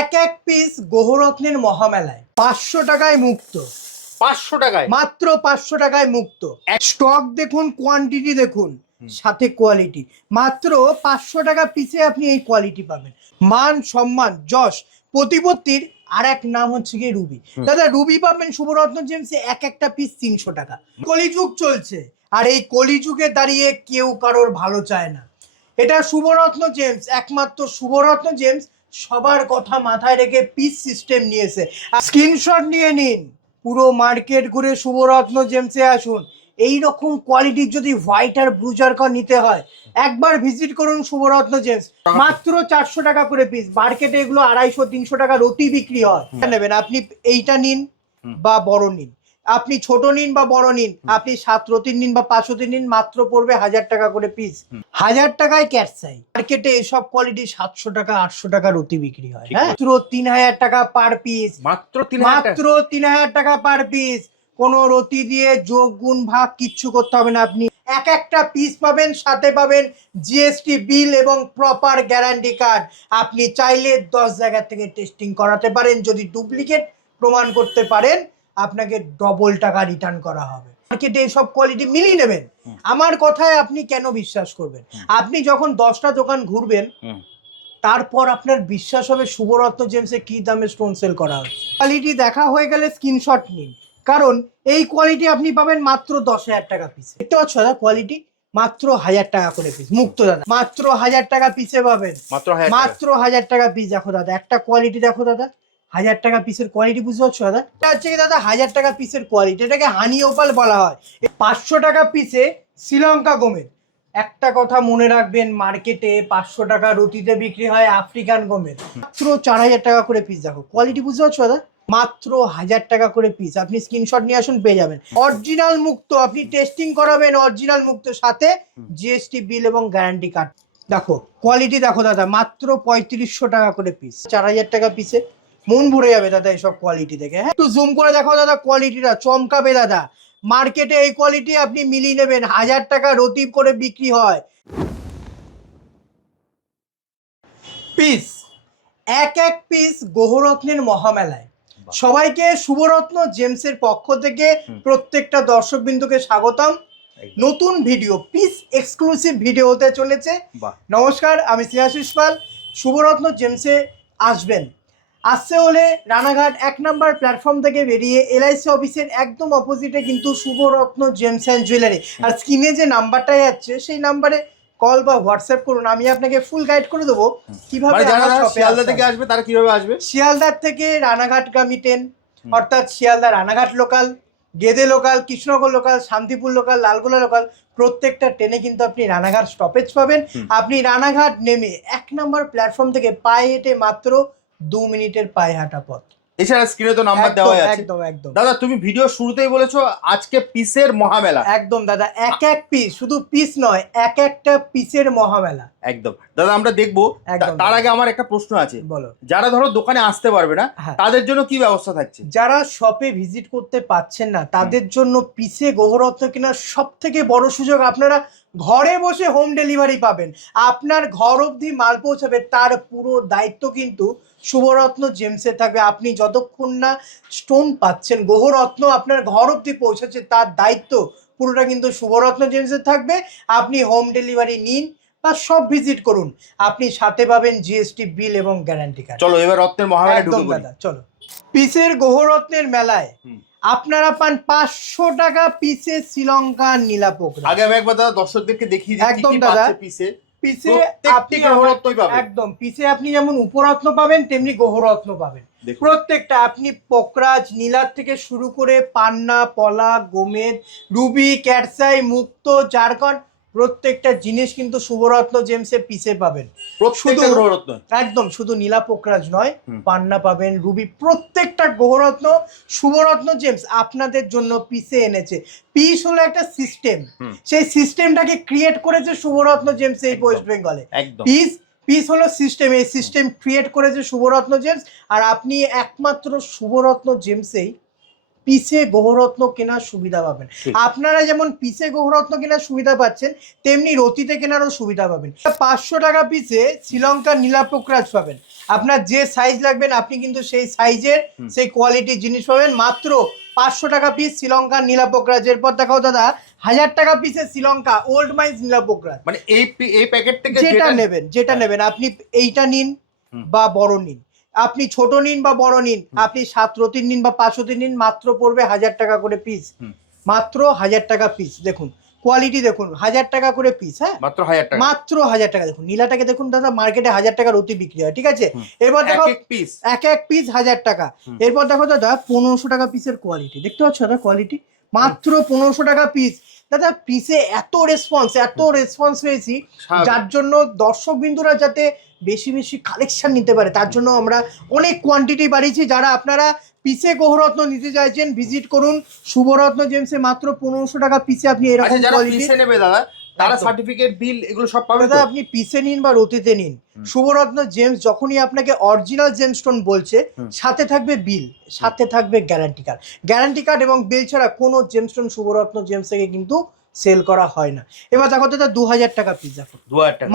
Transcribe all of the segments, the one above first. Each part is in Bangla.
এক এক পিস গহরত্নের মহামেলায় 500 টাকায় মুক্ত। 500 টাকায় মাত্র 500 টাকায় মুক্ত। স্টক দেখুন, কোয়ান্টিটি দেখুন, সাথে কোয়ালিটি। মাত্র 500 টাকা পিসে আপনি এই কোয়ালিটি পাবেন। মান সম্মান যশ প্রতিপত্তির আর এক নাম হচ্ছে গিয়ে রুবি। দাদা রুবি পাবেন শুভরত্ন জেমসে এক একটা পিস 300 টাকা। কলিযুগ চলছে, আর এই কলিযুগে দাঁড়িয়ে কেউ কারোর ভালো চায় না। এটা শুভরত্ন জেমস, একমাত্র শুভরত্ন জেমস সবার কথা মাথায় রেখে পিস সিস্টেম নিয়েছে। স্ক্রিনশট নিয়ে নিন, পুরো মার্কেট ঘুরে শুভরত্ন জেমসে আসুন। এই রকম কোয়ালিটির যদি হোয়াইট আর ব্লুজার কর নিতে হয়, একবার ভিজিট করুন শুভরত্ন জেমস। মাত্র 400 টাকা করে পিস। মার্কেটে এগুলো 250-300 টাকা রতি বিক্রি হয়। নেবেন আপনি এইটা নিন বা বড় নিন, আপনি ছোট নিন বা বড় নিন, আপনি 7 রতির নিন বা 5 রতির নিন, মাত্র পড়বে 1000 টাকা করে পিস। 1000 টাকায় ক্যাটসাই। মার্কেটে এসব কোয়ালিটি 700 টাকা 800 টাকা রতি বিক্রি হয়। হ্যাঁ, মাত্র 3000 টাকা পার পিস। মাত্র 3000 টাকা পার পিস। কোনো রতি দিয়ে যোগ গুণ ভাগ কিচ্ছু করতে হবে না। আপনি এক একটা পিস পাবেন, সাথে পাবেন জিএসটি বিল এবং প্রপার গ্যারান্টি কার্ড। আপনি চাইলে 10 জায়গা থেকে টেস্টিং করাতে পারেন। যদি ডুপ্লিকেট প্রমাণ করতে পারেন, আপনাকে ডবল টাকা রিটার্ন করা হবে। মার্কেটে সব কোয়ালিটি মিলিয়ে নেবেন। আমার কথায় আপনি কেন বিশ্বাস করবেন? আপনি যখন 10টা দোকান ঘুরবেন, তারপর আপনার বিশ্বাস হবে শুভরত্ন জেমসে কি দামে স্টোন সেল করা হচ্ছে। কোয়ালিটি দেখা হয়ে গেলে স্ক্রিনশট নিন, কারণ এই কোয়ালিটি আপনি পাবেন মাত্র 10,000 টাকা পিসে। দেখতে পাচ্ছ দাদা, কোয়ালিটি মাত্র 1000 টাকা করে পিস মুক্ত। দাদা মাত্র 1000 টাকা পিসে পাবেন। মাত্র 1000 টাকা পিস। দেখো দাদা, একটা কোয়ালিটি দেখো দাদা, 1000 টাকা পিসের কোয়ালিটি বুঝতে পারছো দাদা? এটা হচ্ছে কি দাদা 1000 টাকা পিসের কোয়ালিটি। এটাকে হানি ওপাল বলা হয়। 500 টাকা পিসে শ্রীলঙ্কা গমের। একটা কথা মনে রাখবেন, মার্কেটে 500 টাকা রুটিতে বিক্রি হয় আফ্রিকান গমের। মাত্র 4000 টাকা করে পিস। দেখো কোয়ালিটি বুঝতে পারছো দাদা? মাত্র 1000 টাকা করে পিস। আপনি স্ক্রিনশট নিয়ে আসুন, পেয়ে যাবেন অরিজিনাল মুক্ত। আপনি টেস্টিং করাবেন অরিজিনাল মুক্ত, সাথে জিএসটি বিল এবং গ্যারান্টি কার্ড। দেখো কোয়ালিটি দেখো দাদা, মাত্র 3500 টাকা করে পিস। 4000 টাকা পিসে মন ভরে যাবে দাদা এইসব কোয়ালিটি দেখে। হ্যাঁ, একটু জুম করে দেখো দাদা, কোয়ালিটিটা চমকাবে দাদা। মার্কেটে এই কোয়ালিটি আপনি মিলিয়ে নেবেন, 1000 টাকা রতি করে বিক্রি হয় পিস। এক এক পিস গহরত্নের মহামেলায়। সবাইকে শুভরত্ন জেমসের পক্ষ থেকে প্রত্যেকটা দর্শক বিন্দুকে স্বাগতম। নতুন ভিডিও পিস এক্সক্লুসিভ ভিডিও হতে চলেছে। নমস্কার, আমি স্নেহাশিস পাল। শুভরত্ন জেমসে আসতে হলে রানাঘাট 1 নম্বর প্ল্যাটফর্ম থেকে বেরিয়ে এলআইসি অফিসের একদম অপোজিটে কিন্তু শুভরত্ন জেমস অ্যান্ড জুয়েলারি। আর স্ক্রিনে যে নাম্বারটা যাচ্ছে সেই নাম্বারে কল বা হোয়াটসঅ্যাপ করুন, আমি আপনাকে ফুল গাইড করে দেবো কিভাবে। শিয়ালদা থেকে আসবে তারা কিভাবে আসবে? শিয়ালদার থেকে রানাঘাটগামী ট্রেন, অর্থাৎ Sealdah Ranaghat local, Gede local, Krishnanagar local, Shantipur local, Lalgola local, প্রত্যেকটা ট্রেনে কিন্তু আপনি রানাঘাট স্টপেজ পাবেন। আপনি রানাঘাট নেমে 1 নম্বর প্ল্যাটফর্ম থেকে পায়ে হেঁটে মাত্র 2 মিনিটের পায়ে হাঁটা পথ। এছাড়া স্ক্রিনে তো নাম্বার দেওয়া আছে। একদম একদম দাদা, তুমি ভিডিও শুরুতেই বলেছো আজকে পিসের মহামেলা। একদম দাদা, এক এক পিস, শুধু পিস নয়, এক একটা পিসের মহামেলা। একদম দাদা, আমরা দেখবো। তার আগে আমার একটা প্রশ্ন আছে। বলো। যারা ধরো দোকানে আসতে পারবে না, তাদের জন্য কি ব্যবস্থা থাকছে? যারা শপে ভিজিট করতে পাচ্ছেন না, তাদের জন্য পিসে গহরত্ন কেনার সব থেকে বড় সুযোগ। আপনারা ঘরে বসে হোম ডেলিভারি পাবেন। আপনার ঘর অবধি মাল পৌঁছাবে, তার পুরো দায়িত্ব কিন্তু শুভরত্ন জেমসে থাকবে। আপনি যতক্ষণ না স্টোন পাচ্ছেন, গহরত্ন আপনার ঘর অবধি পৌঁছাচ্ছে, তার দায়িত্ব পুরোটা কিন্তু শুভরত্ন জেমসে থাকবে। আপনি হোম ডেলিভারি নিন বা সব ভিজিট করুন, আপনি সাথে পাবেন জিএসটি বিল এবং গ্যারান্টি কার্ড। চলো এবার রত্নের মহামেলায় ঢুকে পড়ি। দাদা চলো। পিসের গহরত্নের মেলায় আপনারা পান 500 টাকা পিসে শ্রীলঙ্কার নীলা পোকরা। আগে আমি একবার দাদা দর্শকদেরকে দেখিয়ে দিচ্ছি একদম কি দাদা। পাচ্ছে পিসে। পিসে আপনি গহরত্নই পাবেন। একদম পিসে আপনি যেমন উপরত্ন পাবেন, তেমনি গহরত্ন পাবেন। প্রত্যেকটা আপনি পোকরাজ, নীলার থেকে শুরু করে পান্না, পলা, গোমেদ, রুবি, ক্যাটসাই, মুক্ত, জারকন, প্রত্যেকটা জিনিস কিন্তু শুভরত্ন জেমসে পিসে পাবেন। শুধু গহরত্ন একদম, শুধু নীলা পোকরাজ নয়, পান্না পাবেন, রুবি, প্রত্যেকটা গহরত্ন শুভরত্ন জেমস আপনাদের জন্য পিসে এনেছে। পিস হলো একটা সিস্টেম, সেই সিস্টেমটাকে ক্রিয়েট করেছে শুভরত্ন জেমস এই ওয়েস্ট বেঙ্গলে। পিস হলো সিস্টেম, এই সিস্টেম ক্রিয়েট করেছে শুভরত্ন জেমস। আর আপনি একমাত্র শুভরত্ন জেমসেই পিসে গহরত্ন কেনার সুবিধা পাবেন। ঠিক। আপনারা যেমন পিসে গহরত্ন কেনার সুবিধা পাচ্ছেন, তেমনি রতিতে কেনারও সুবিধা পাবেন। 500 টাকা পিসে শ্রীলঙ্কার নীলাপোকরাজ পাবেন। আপনার যে সাইজ লাগবেন আপনি কিন্তু সেই সাইজের সেই কোয়ালিটির জিনিস পাবেন মাত্র 500 টাকা পিস শ্রীলঙ্কার নীলাপোকরাজ। এরপর দেখাও দাদা 1000 টাকা পিসে শ্রীলঙ্কা ওল্ড মাইন্স নীলাপোকরাজ। মানে এই প্যাকেট থেকে যেটা নেবেন আপনি এইটা নিন বা বড় নিন, আপনি ছোট নিন বা বড় নিন, আপনি 7 রতির নিন বা 5 রতির নিন, মাত্র পড়বে 1000 টাকা করে পিস। মাত্র 1000 টাকা পিস। দেখুন কোয়ালিটি দেখুন, 1000 টাকা করে পিস। হ্যাঁ মাত্র 1000 টাকা, মাত্র 1000 টাকা। দেখুন নীলাটাকে দেখুন দাদা, মার্কেটে 1000 টাকার অতি বিক্রি হয়, ঠিক আছে। এরপর দেখো এক এক পিস 1000 টাকা। এরপর দেখো দাদা 1500 টাকা পিসের কোয়ালিটি, দেখতে পাচ্ছ দাদা কোয়ালিটি মাত্র 1500 টাকা পিস। দাদা পিসে এত রেসপন্স পেয়েছি, যার জন্য দর্শক বিন্দুরা যাতে বেশি বেশি কালেকশন নিতে পারে তার জন্য আমরা অনেক কোয়ান্টিটি বাড়িয়েছি। যারা আপনারা পিসে গহরত্ন নিতে চাইছেন ভিজিট করুন শুভরত্ন জেমসে। মাত্র 1500 টাকা পিসে আপনি এরকম কোয়ালিটি নেবে দাদা, তারা সার্টিফিকেট বিল এগুলো সব পাবে। দাদা আপনি পিসে নিন বা রতিতে নিন, শুভরত্ন জেমস যখনই আপনাকে অরিজিনাল জেমস্টোন বলছে সাথে থাকবে বিল, সাথে থাকবে গ্যারান্টি কার্ড এবং বিল ছাড়া কোনো জেমস্টোন শুভরত্ন জেমস থেকে কিন্তু সেল করা হয় না। এবার দেখো দাদা 2000 টাকা পিস, দেখো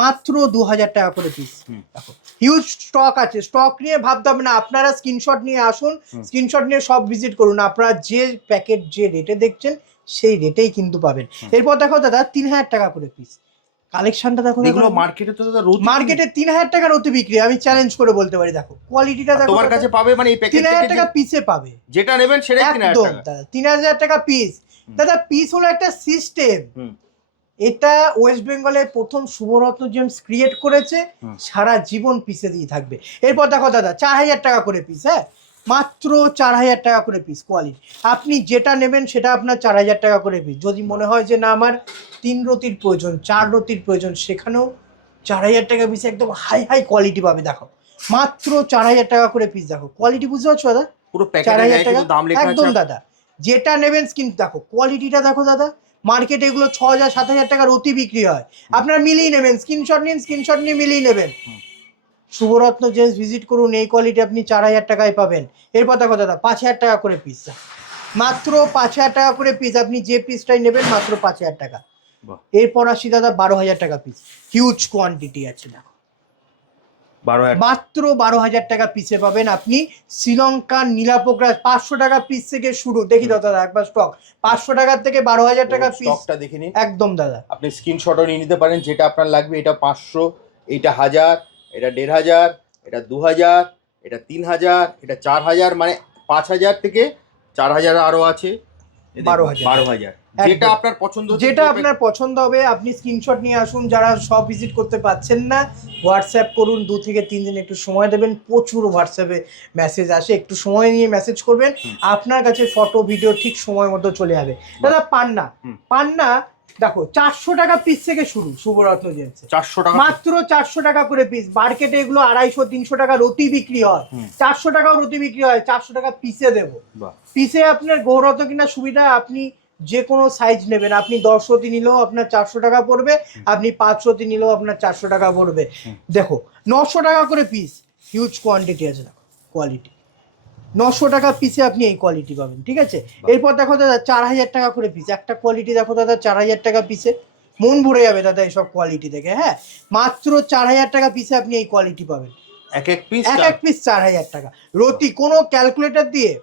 মাত্র 2000 টাকা করে পিস। দেখো হিউজ স্টক আছে, স্টক নিয়ে ভাবতে হবে না, আপনারা স্ক্রিনশট নিয়ে আসুন, স্ক্রিনশট নিয়ে সব ভিজিট করুন। আপনারা যে প্যাকেট যে রেটে দেখছেন সেই রেটেই কিন্তু পাবেন। এরপর দেখো দাদা 3000 টাকা করে পিস। কালেকশনটা দেখো, এগুলো মার্কেটে তো দাদা মার্কেটে 3000 টাকার অতি বিক্রি, আমি চ্যালেঞ্জ করে বলতে পারি। দেখো কোয়ালিটিটা দেখো, তোমার কাছে পাবে মানে এই প্যাকেট 3000 টাকা পিসে পাবে, যেটা নেবেন সেটাই 3000 টাকা। দাদা 3000 টাকা পিস। দাদা পিস হলো একটা সিস্টেম, এটা ওয়েস্ট বেঙ্গলের প্রথম শুভরত্ন জেমস ক্রিয়েট করেছে, সারা জীবন পিসে দিয়ে থাকবে। এরপর দেখো দাদা 4000 টাকা করে পিস। হ্যাঁ মাত্র 4000 টাকা করে পিস কোয়ালিটি। আপনি যেটা নেবেন সেটা আপনার 4000 টাকা করে পিস। যদি মনে হয় যে না আমার 3 রতির প্রয়োজন, 4 রতির প্রয়োজন, সেখানেও 4000 টাকা পিস একদম হাই কোয়ালিটি পাবে। দেখো মাত্র 4000 টাকা করে পিস। দেখো কোয়ালিটি বুঝতে পারছো দাদা, পুরো প্যাকেটে কিন্তু দাম লেখা আছে একদম দাদা। যেটা নেবেন কিন্তু দেখো কোয়ালিটিটা দেখো দাদা, মার্কেটে এগুলো 6000 7000 টাকার অতি বিক্রি হয়, আপনার মিলিয়ে নেবেন, স্ক্রিনশট নিয়ে মিলিয়ে নেবেন। শুভরত্ন জেমস ভিজিট করুন, এই কোয়ালিটি আপনি 4000 টাকায় পাবেন। এরপর দেখো দাদা 5000 টাকা করে পিস, মাত্র 5000 টাকা করে পিস। আপনি যে পিসটাই নেবেন মাত্র 5000 টাকা। এরপর আসি দাদা 12000 টাকা পিস, হিউজ কোয়ান্টিটি আছে। দেখো মাত্র 12000 টাকা পিসে পাবেন আপনি শ্রীলঙ্কার নীলাপোকরাজ। 500 টাকা পিস থেকে শুরু। দেখি দাদা একবার স্টক, 500 টাকার থেকে 12000 টাকা পিস স্টকটা দেখে নিন একদম দাদা। আপনি স্ক্রিনশটও নিয়ে নিতে পারেন, যেটা আপনার লাগবে। এটা 500, এটা 1000, এটা 1500, এটা 2000, এটা 3000, এটা 4000, মানে 5000 থেকে 4000 আরো আছে, 12000। যেটা আপনার পছন্দ হবে আপনি স্ক্রিনশট নিয়ে আসুন। যারা সব ভিজিট করতে পারছেন না হোয়াটসঅ্যাপ করুন, 2 থেকে 3 দিন একটু সময় দেবেন। প্রচুর হোয়াটসঅ্যাপে মেসেজ আসে, একটু সময় নিয়ে মেসেজ করবেন, আপনার কাছে ফটো ভিডিও ঠিক সময় মতো চলে যাবে। দাদা পান্না দেখো 400 টাকা পিস থেকে শুরু শুভরত্ন জেমস, 400 টাকা মাত্র 400 টাকা করে পিস। মার্কেটে এগুলো 250-300 টাকা রতি বিক্রি হয়, 400 টাকাও রতি বিক্রি হয়। 400 টাকা পিসে দেবো। পিসে আপনার গহরত্ন কিনা সুবিধা, আপনি যে কোনো সাইজ নেবেন, আপনি 10 রতি নিলেও আপনার 400 টাকা পড়বে, আপনি 5 রতি নিলেও আপনার 400 টাকা পড়বে। দেখো 900 টাকা করে পিস, হিউজ কোয়ান্টিটি আছে। দেখো কোয়ালিটি 900 টাকা পিসে আপনি এই কোয়ালিটি পাবেন, ঠিক আছে। এরপর দেখো দাদা 4000 টাকা করে পিস। একটা কোয়ালিটি দেখো দাদা 4000 টাকা পিসে, মন ভরে যাবে দাদা এইসব কোয়ালিটি দেখে। হ্যাঁ মাত্র 4000 টাকা পিসে আপনি এই কোয়ালিটি পাবেন। এক এক পিস 4000 টাকা রতি। কোনো ক্যালকুলেটর দিয়ে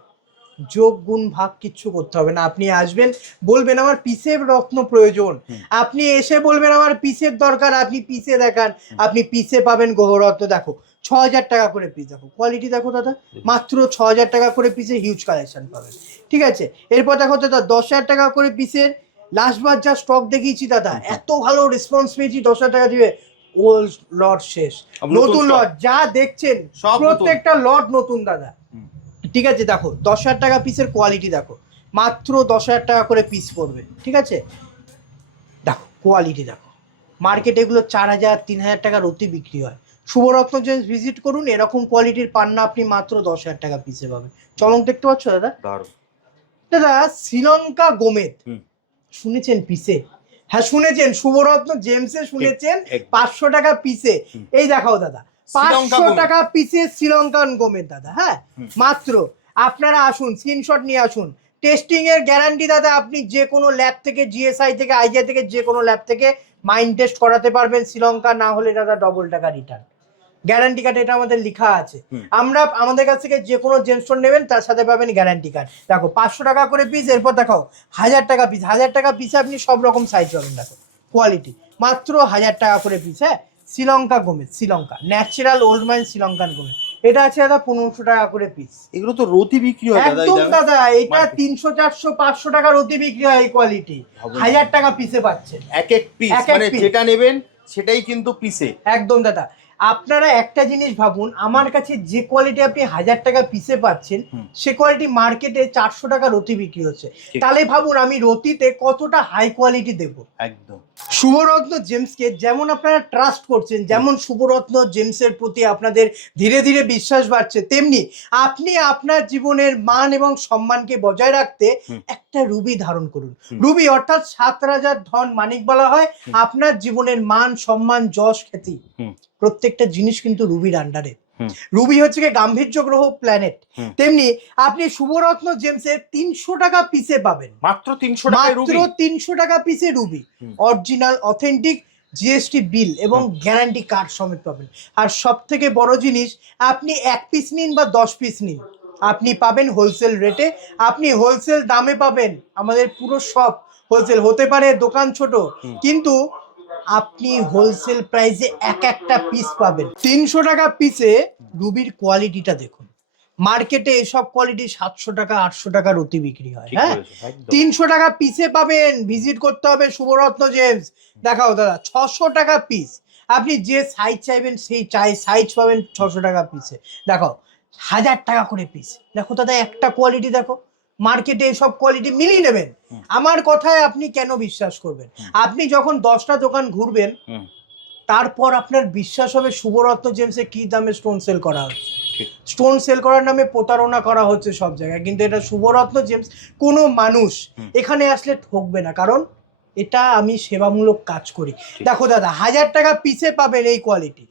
যোগ গুণ ভাগ কিচ্ছু করতে হবে না। আপনি আসবেন, বলবেন আমার পিসের রত্ন প্রয়োজন, আপনি এসে বলবেন আমার পিসের দরকার, আপনি পিসে দেখান, আপনি পিসে পাবেন গহরত্ন। দেখো 6000 টাকা করে পিস। দেখো কোয়ালিটি দেখো দাদা, মাত্র 6000 টাকা করে পিসে হিউজ কালেকশন পাবেন, ঠিক আছে। এরপর দেখো দাদা 10000 টাকা করে পিসের লাস্টবার যা স্টক দেখিয়েছি দাদা, এত ভালো রেসপন্স পেয়েছি। 10000 টাকা দিবে, ওল্ড লট শেষ, নতুন লট যা দেখছেন প্রত্যেকটা লট নতুন দাদা, ঠিক আছে। দেখো 10000 টাকা পিসের কোয়ালিটি দেখো, মাত্র 10000 টাকা করে পিস পড়বে, ঠিক আছে। দেখো কোয়ালিটি দেখো, মার্কেটে এগুলো 4000-3000 টাকার অতি বিক্রি হয়। শুভরত্ন জেমস ভিজিট করুন, এরকম কোয়ালিটির পান্না আপনি মাত্র 10000 টাকা পিসে পাবেন। চলং দেখতে পাচ্ছ দাদা, দাদা শ্রীলঙ্কা গোমেদ শুনেছেন পিসে? হ্যাঁ শুনেছেন, শুভরত্ন জেমসে শুনেছেন 500 টাকা পিসে। এই দেখাও দাদা 500 টাকা পিসে শ্রীলঙ্কান গোমেদ দাদা। হ্যাঁ মাত্র, আপনারা আসুন স্ক্রিনশট নিয়ে আসুন, টেস্টিং এর গ্যারান্টি দাদা, আপনি যে কোনো ল্যাব থেকে, জিএসআই থেকে, আইজিআই থেকে, যে কোনো ল্যাব থেকে মাইন্ড টেস্ট করাতে পারবেন। শ্রীলঙ্কা না হলে দাদা ডবল টাকা রিটার্ন। গ্যারান্টি কার্ড এটা আমাদের লেখা আছে। আমরা আমাদের কাছ থেকে যে কোনো জেমস্টোন নেবেন তার সাথে পাবেন গ্যারান্টি কার্ড। দেখো 500 টাকা করে পিস, এরপর দেখাও 1000 টাকা পিস। 1000 টাকা পিসে আপনি সব রকম সাইজ পাবেন। দেখো কোয়ালিটি মাত্র 1000 টাকা করে পিস। হ্যাঁ, শ্রীলঙ্কা গোমেজ, Sri Lanka natural old mine Sri Lankan গোমেজ, এটা আছে দাদা 1500 টাকা করে পিস। এগুলো তো রতি বিক্রি হয় দাদা, একদম দাদা, এটা 300 400 500 টাকা রতি বিক্রি হয়। এই কোয়ালিটি 1000 টাকা পিসে পাচ্ছেন। এক এক পিস, মানে যেটা নেবেন সেটাই কিন্তু পিসে। একদম দাদা, আপনারা একটা জিনিস ভাবুন, আমার কাছে যে কোয়ালিটি আপনি 1000 টাকা পিসে পাচ্ছেন, সে কোয়ালিটি মার্কেটে 400 টাকা রতি বিক্রি হচ্ছে। তাহলে ভাবুন আমি রতিতে কতটা হাই কোয়ালিটি দেব। একদম। শুভরত্ন জেমসকে যেমন আপনারা ট্রাস্ট করছেন, যেমন শুভরত্ন জেমসের প্রতি আপনাদের ধীরে ধীরে বিশ্বাস বাড়ছে, তেমনি আপনি আপনার জীবনের মান এবং সম্মানকে বজায় রাখতে একটা রুবি ধারণ করুন। রুবি অর্থাৎ 7 রাজার ধন মানিক বলা হয়। আপনার জীবনের মান সম্মান যশ খ্যাতি প্রত্যেকটা জিনিস কিন্তু রুবির আন্ডারে। রুবি হচ্ছে কি গাম্ভীর্য গ্রহ প্ল্যানেট। তেমনি আপনি শুভরত্ন জেমসের 300 টাকা পিসে পাবেন, মাত্র 300 টাকা রুবি, মাত্র 300 টাকা পিসে Ruby original authentic GST bill এবং গ্যারান্টি কার্ড সমেত পাবেন। আর সব থেকে বড় জিনিস, আপনি 1 পিস নিন বা 10 পিস নিন, আপনি পাবেন হোলসেল রেটে। আপনি হোলসেল দামে পাবেন। আমাদের পুরো শপ হোলসেল, হতে পারে দোকান ছোট, কিন্তু আপনি হোলসেল প্রাইসে একটা পিস পাবেন। 300 টাকা পিসে রুবির কোয়ালিটিটা দেখুন। মার্কেটে এসব কোয়ালিটি 700 টাকা 800 টাকা রতি বিক্রি হয়। হ্যাঁ, 300 টাকা পিসে পাবেন। ভিজিট করতে হবে শুভরত্ন জেমস। দেখাও দাদা 600 টাকা পিস, আপনি যে সাইজ চাইবেন সেই সাইজ পাবেন 600 টাকা পিসে। দেখাও 1000 টাকা করে পিস। দেখো দাদা একটা কোয়ালিটি দেখো, মার্কেটে এসব কোয়ালিটি মিলিয়ে নেবেন। আমার কথায় আপনি কেন বিশ্বাস করবেন? আপনি যখন 10টা দোকান ঘুরবেন, তারপর আপনার বিশ্বাস হবে শুভরত্ন জেমসে কি দামে স্টোন সেল করা হচ্ছে। স্টোন সেল করার নামে প্রতারণা করা হচ্ছে সব জায়গায়, কিন্তু এটা শুভরত্ন জেমস। কোনো মানুষ এখানে আসলে ঠকবে না, কারণ এটা আমি সেবামূলক কাজ করি। দেখো দাদা 1000 টাকা পিসে পাবেন এই কোয়ালিটি,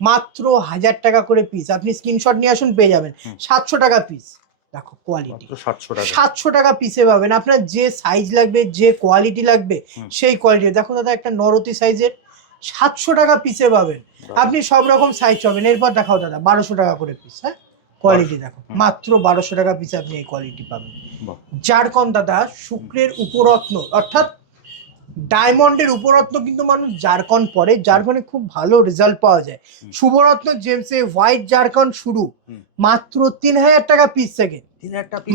মাত্র 1000 টাকা করে পিস। আপনি স্ক্রিনশট নিয়ে আসুন, পেয়ে যাবেন 700 টাকা পিস। দেখো কোয়ালিটি 700 টাকা পিসে পাবেন। আপনার যে সাইজ লাগবে, যে কোয়ালিটি লাগবে, সেই কোয়ালিটি। দেখো দাদা একটা নরতি সাইজের 700 টাকা পিসে পাবেন। আপনি সব রকম সাইজ পাবেন। এরপর দেখাও দাদা 1200 টাকা করে পিস। হ্যাঁ, কোয়ালিটি দেখো মাত্র 1200 টাকা পিসে আপনি এই কোয়ালিটি পাবেন। জারকন দাদা শুক্রের উপরত্ন অর্থাৎ ডায়মন্ডের উপরত্ন, কিন্তু মানুষ জারকন পরে, জারকনে খুব ভালো রেজাল্ট পাওয়া যায়। শুভরত্ন জেমসে হোয়াইট জারকন শুরু মাত্র 3000 টাকা পিস থেকে। 3000 টাকা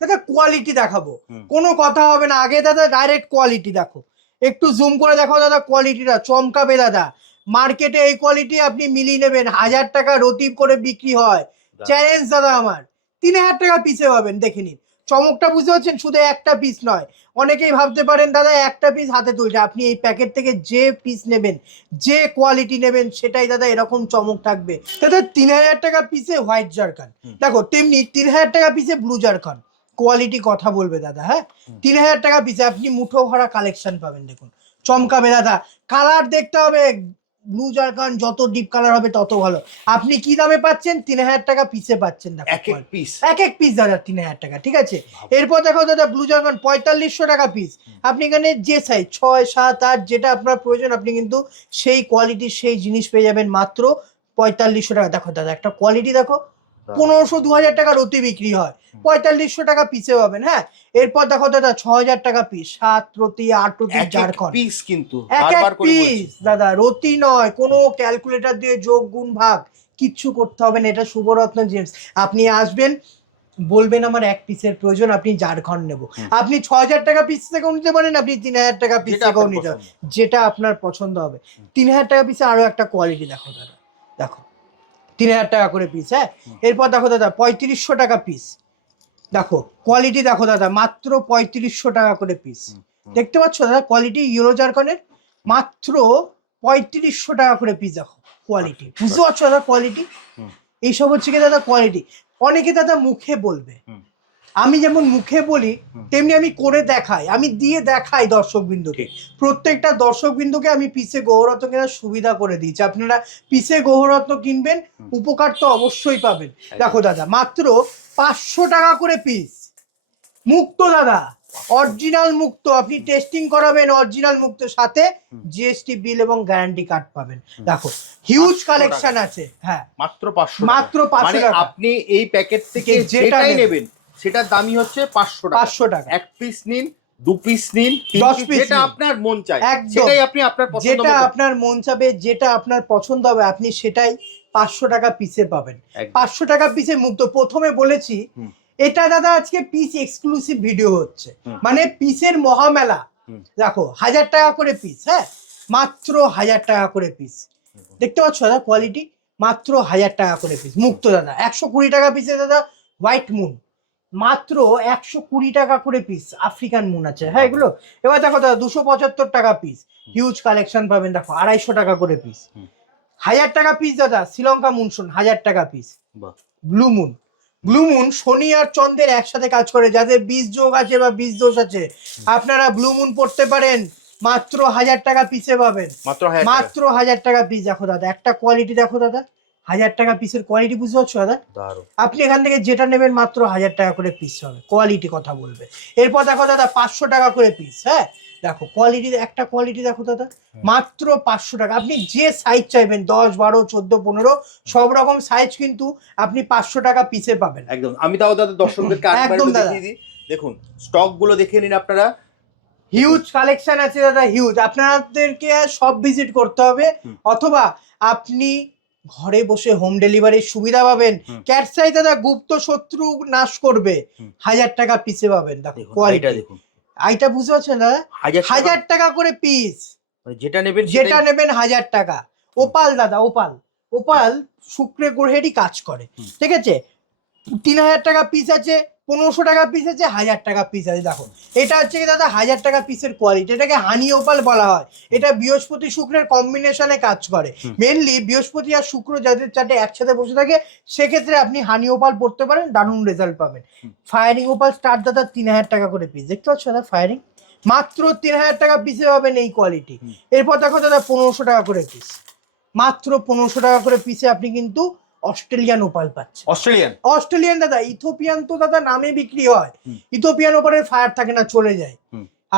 দাদা কোয়ালিটি দেখাবো, কোনো কথা হবে না। আগে দাদা ডাইরেক্ট কোয়ালিটি দেখো, একটু জুম করে দেখো দাদা, কোয়ালিটিটা চমকাবে দাদা। মার্কেটে এই কোয়ালিটি আপনি মিলিয়ে নেবেন, 1000 টাকা রতি করে বিক্রি হয়। চ্যালেঞ্জ দাদা আমার, 3000 টাকা পিসে পাবেন। দেখে নিন চমকটা, বুঝতে পারছেন? শুধু একটা পিস নয়। অনেকেই ভাবতে পারেন দাদা একটা পিস হাতে তুলছে, আপনি এই প্যাকেট থেকে যে পিস নেবেন, যে কোয়ালিটি নেবেন, সেটাই দাদা এরকম চমক থাকবে। দাদা 3000 টাকা পিসে হোয়াইট জারকান দেখো, তেমনি 3000 টাকা পিসে ব্লু জারকান। কোয়ালিটি কথা বলবে দাদা। হ্যাঁ, 3000 টাকা পিসে আপনি মুঠো ভরা কালেকশন পাবেন। দেখুন চমকাবে দাদা। কালার দেখতে হবে, ব্লু জারকান যত ডিপ কালার হবে তত ভালো। আপনি কি দামে পাচ্ছেন? 3000 টাকা পিসে পাচ্ছেন। দেখো এক এক পিস দাদা 3000 টাকা, ঠিক আছে। এরপর দেখো দাদা ব্লু জারকান 4500 টাকা পিস। আপনি এখানে যে সাইজ 6 7 8 যেটা আপনার প্রয়োজন, আপনি কিন্তু সেই কোয়ালিটির সেই জিনিস পেয়ে যাবেন মাত্র 4500 টাকা। দেখো দাদা একটা কোয়ালিটি দেখো, 1500 2000 টাকা রতি বিক্রি হয়, 4500 টাকা পিসে পাবেন। হ্যাঁ, এরপর দেখো দাদা 6000 টাকা পিস, 7 রতি 8 রতি জারকন পিস, কিন্তু এক পিস দাদা, রতি নয়। কোনো ক্যালকুলেটর দিয়ে যোগ গুণ ভাগ কিচ্ছু করতে হবে না। এটা শুভরত্ন জেমস। আপনি আসবেন, বলবেন আমার এক পিসের প্রয়োজন, আপনি জারকন নেব। আপনি 6000 টাকা পিস থেকেও নিতে পারেন, আপনি 3000 টাকা পিস থেকেও নিতে পারেন, যেটা আপনার পছন্দ হবে। 3000 টাকা পিসে আরো একটা কোয়ালিটি দেখো দাদা, দেখো 3000 টাকা করে পিস। হ্যাঁ, এরপর দেখো দাদা 3500 টাকা পিস। দেখো কোয়ালিটি দেখো দাদা, মাত্র 3500 টাকা করে পিস। দেখতে পাচ্ছ দাদা কোয়ালিটি ইউরো জারকনের, মাত্র 3500 টাকা করে পিস। দেখো কোয়ালিটি, বুঝতে পারছো দাদা কোয়ালিটি? এইসব হচ্ছে কি দাদা কোয়ালিটি। অনেকে দাদা মুখে বলবে, আমি যেমন মুখে বলি তেমনি আমি করে দেখাই, আমি দিয়ে দেখাই দর্শক বিন্দুকে। প্রত্যেকটা দর্শক বিন্দুকে আমি পিসে গৌররত্ন কেনার সুবিধা করে দিয়েছি। আপনারা পিসে গৌররত্ন কিনবেন, উপকার তো অবশ্যই পাবেন। দেখো দাদা মাত্র 500 টাকা করে পিস, মুক্ত দাদা, অরিজিনাল মুক্ত, আপনি টেস্টিং করাবেন অরিজিনাল মুক্ত, সাথে জিএসটি বিল এবং গ্যারান্টি কার্ড পাবেন। দেখো হিউজ 500 কালেকশন টাকা। আছে। হ্যাঁ মাত্র 500 মাত্র টাকা। 500 মানে টাকা। আপনি এই প্যাকেট থেকে যেটা যেটাই নেবেন, নেবেন সেটার দামই হচ্ছে 500 টাকা। 500 টাকা। এক পিস নিন, 2 পিস নিন, 3 10 পিস, পিস যেটা নিন। আপনার মন চায় একদম। সেটাই আপনি আপনার পছন্দ যেটা মতো। আপনার মন চাবে, যেটা আপনার পছন্দ হবে, আপনি সেটাই 500 টাকা পিসে পাবেন। একদম। 500 টাকা পিসে মুক্ত। প্রথমে বলেছি এটা দাদা আজকে পিস এক্সক্লুসিভ ভিডিও হচ্ছে, মানে পিসের মহামেলা। দেখো 1000 টাকা করে পিস, হ্যাঁ মাত্র 1000 টাকা করে পিস। দেখতে পাচ্ছ দাদা কোয়ালিটি, মাত্র 1000 টাকা করে পিস মুক্ত দাদা। 120 টাকা পিসে দাদা হোয়াইট মুন, মাত্র 120 টাকা করে পিস আফ্রিকান মুন আছে। হ্যাঁ এগুলো এবার দেখো দাদা 275 টাকা পিস, হিউজ কালেকশন পাবেন। দেখো 250 টাকা করে পিস। 1000 টাকা পিস দাদা শ্রীলঙ্কা মুনসুন, 1000 টাকা piece. Blue moon, blue moon শনি আর চন্দ্রের একসাথে কাজ করে, যাদের বীজ যোগ আছে বা বীজ দোষ আছে আপনারা ব্লু মুন পড়তে পারেন, মাত্র 1000 টাকা পিসে পাবেন। মাত্র 1000 টাকা পিস। দেখো দাদা একটা কোয়ালিটি দেখো দাদা, 1000 টাকা পিসের কোয়ালিটি বুঝতে পারছো দাদা? আপনি এখান থেকে যেটা নেবেন মাত্র 1000 টাকা করে পিস হবে, কোয়ালিটি কথা বলবে। এরপর দেখো দাদা 500 টাকা করে পিস। হ্যাঁ দেখো কোয়ালিটি, একটা কোয়ালিটি দেখো দাদা, মাত্র 500 টাকা। আপনি যে সাইজ চাইবেন 10, 12, 14, 15 সব রকম সাইজ কিন্তু আপনি 500 টাকা পিসে পাবেন। একদম। আমি তাও দাদা দর্শকদেরকে আরেকবার একদম দাদা। দেখিয়ে দিই। দেখুন স্টক গুলো দেখে নিন আপনারা, হিউজ কালেকশন আছে দাদা, হিউজ। আপনাদেরকে সব ভিজিট করতে হবে, অথবা আপনি ঘরে বসে হোম ডেলিভারির সুবিধা পাবেন। ক্যাটসাই দাদা গুপ্ত শত্রু নাশ করবে, 1000 টাকা পিসে পাবেন। দেখো কোয়ালিটি দেখুন, আইটা বুঝতে পারছেন দাদা? 1000 টাকা করে পিস, যেটা নেবেন যেটা নেবেন 1000 টাকা। ওপাল দাদা, ওপাল, ওপাল শুক্রে গ্রহেরই কাজ করে, ঠিক আছে? 3000 টাকা পিস আছে, 1500 টাকা পিস আছে, 1000 টাকা পিস আছে। দেখো এটা হচ্ছে কি দাদা 1000 টাকা পিসের কোয়ালিটি, এটাকে হানি ওপাল বলা হয়। এটা বৃহস্পতি শুক্রের কম্বিনেশনে কাজ করে। মেনলি বৃহস্পতি আর শুক্র যাদের চারটে একসাথে বসে থাকে সেক্ষেত্রে আপনি হানি ওপাল পড়তে পারেন, দারুণ রেজাল্ট পাবেন। ফায়ারিং ওপাল স্টার্ট দাদা 3000 টাকা করে পিস। দেখতে পাচ্ছ দাদা ফায়ারিং মাত্র 3000 টাকা পিসে পাবেন এই কোয়ালিটি। এরপর দেখো দাদা 1500 টাকা করে পিস, মাত্র 1500 টাকা করে পিসে আপনি কিন্তু অস্ট্রেলিয়ান ওপাল পাচ্ছে। অস্ট্রেলিয়ান দাদা, ইথোপিয়ান তো দাদা নামে বিক্রি হয়, ইথোপিয়ান ওপালের ফায়ার থাকে না, চলে যায়।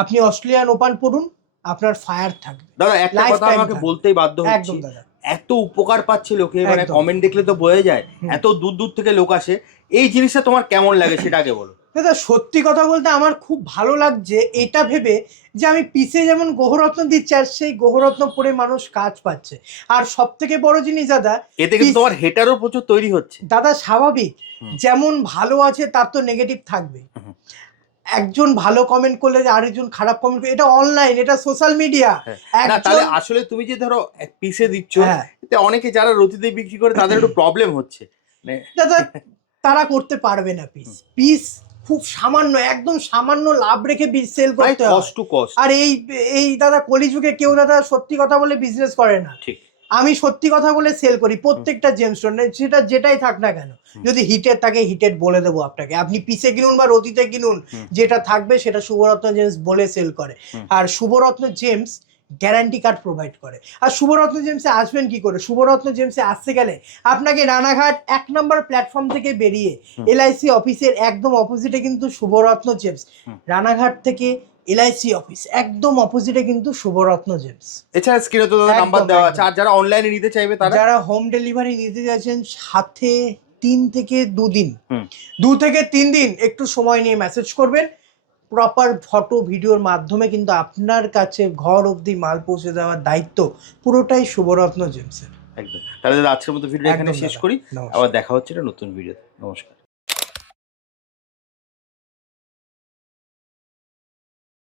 আপনি অস্ট্রেলিয়ান ওপাল পড়ুন, আপনার ফায়ার থাকবে। দাদা একটা কথা আমাকে বলতেই বাধ্য হচ্ছি, একদম দাদা, এত উপকার পাচ্ছে লোকে, মানে কমেন্ট দেখলে তো বোঝা যায় এত দূর দূর থেকে লোক আসে। এই জিনিসটা তোমার কেমন লাগে সেটা আগে বলো। দাদা সত্যি কথা বলতে আমার খুব ভালো লাগছে এটা ভেবে যে আমি পিসে যেমন গ্রহরত্ন দিচ্ছি আর সেই গ্রহরত্ন পরে মানুষ কাজ পাচ্ছে। আর সব থেকে বড় জিনিস দাদা, এতে কিন্তু তোমার হেটারও প্রচুর তৈরি হচ্ছে। দাদা স্বাভাবিক, যেমন ভালো আছে তার তো নেগেটিভ থাকবে। একজন ভালো কমেন্ট করলে যে আরেকজন খারাপ কমেন্ট করে, এটা অনলাইন, এটা সোশ্যাল মিডিয়া। না তাহলে আসলে তুমি যে ধরো এক পিসে দিচ্ছ, এতে অনেকে যারা রতিতে বিক্রি করে তাদের একটু প্রবলেম হচ্ছে। দাদা তারা করতে পারবে না, পিস পিস খুব সামান্য, একদম সামান্য লাভ রেখে সেল করতে হয়। আর এই দাদা কলিযুগে কেউ দাদা সত্যি কথা বলে বিজনেস করে না। ঠিক, আমি সত্যি কথা বলে সেল করি প্রত্যেকটা জেমস্টোন, সেটা যেটাই থাক না কেন। যদি হিটেড থাকে হিটেড বলে দেবো আপনাকে, আপনি পিসে কিনুন বা রতিতে কিনুন, যেটা থাকবে সেটা শুভরত্ন জেমস বলে সেল করে। আর Shubharatna James guarantee card provide করে। আর শুভরত্ন জেমসে আসবেন কি করে? শুভরত্ন জেমসে আসতে গেলে আপনাকে রানাঘাট 1 নম্বর প্ল্যাটফর্ম থেকে বেরিয়ে এলআইসি অফিসের একদম অপোজিটে কিন্তু শুভরত্ন জেমস, রানাঘাট থেকে এলআইসি অফিস একদম অপোজিটে কিন্তু শুভরত্ন জেমস। এছাড়া স্ক্রিনে তো নাম্বার দেওয়া আছে। আর যারা অনলাইনে নিতে চাইবে, যারা হোম ডেলিভারি নিতে যাচ্ছেন, সাথে 3 থেকে 2 দিন, 2 থেকে 3 দিন একটু সময় নিয়ে মেসেজ করবেন, প্রপার ফটো ভিডিওর মাধ্যমে কিন্তু আপনার কাছে ঘর অবধি মাল পৌঁছে দেওয়ার দায়িত্ব পুরোটাই শুভরত্ন জেমসের। একদম। তাহলে আজকের মতো ভিডিও এখানে শেষ করি, আবার দেখা হচ্ছে একটা নতুন ভিডিওতে। নমস্কার।